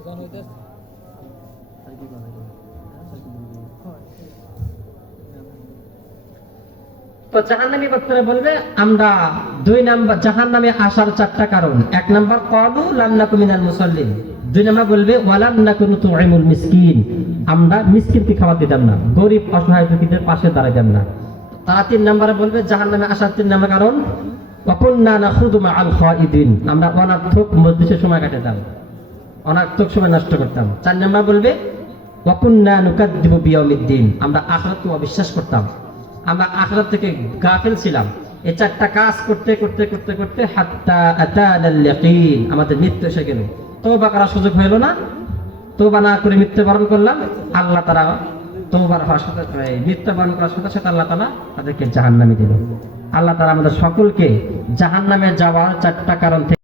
তো জাহান্নামী ব্যক্তিরা বলবে আমরা 2 নাম্বার জাহান্নামে আসার 4টা কারণ। 1 নাম্বার ক্বালু লাম নাকু মিনাল মুসাল্লিন, 2 নাম্বার বলবে ওয়ালাম নাকু নুতুইমুল মিসকিন, আমরা মিসকিনকে খাবার দিতাম না, গরিব অসহায় দুঃখীদের পাশে দাঁড়াতাম না। তারা 3 নাম্বারে বলবে জাহান্নামে আসার 3 নাম্বার কারণ ওয়া কুননা নাখুদু মাআল খাইদিন, আমরা অনর্থক মজলিসে সময় কাটাতাম, অনর্থক সময় নষ্ট করতাম। 4 নাম্বার বলবে ওয়া কুননা নুকাদ্দিবু বিয়াউমিদ্দিন, আমরা আখিরাতকে অবিশ্বাস করতাম, আমরা আখিরাত থেকে গাফিল ছিলাম। এই 4টা কাজ করতে করতে করতে করতে হাত্তা আতানাল ইয়াকিন, আমাদের মৃত্যু এসে গেল। তওবা করার সুযোগ হলো না, তওবা না করে মৃত্যুবরণ করলাম। আল্লাহ তাআলা তওবার হওয়ার সাথে মৃত্যুবরণ করার সাথে সাথে আল্লাহ তাআলা তাদেরকে জাহান্নামে দিল। আল্লাহ তাআলা আমাদের সকলকে জাহান্নামে যাওয়ার 4টা কারণ থেকে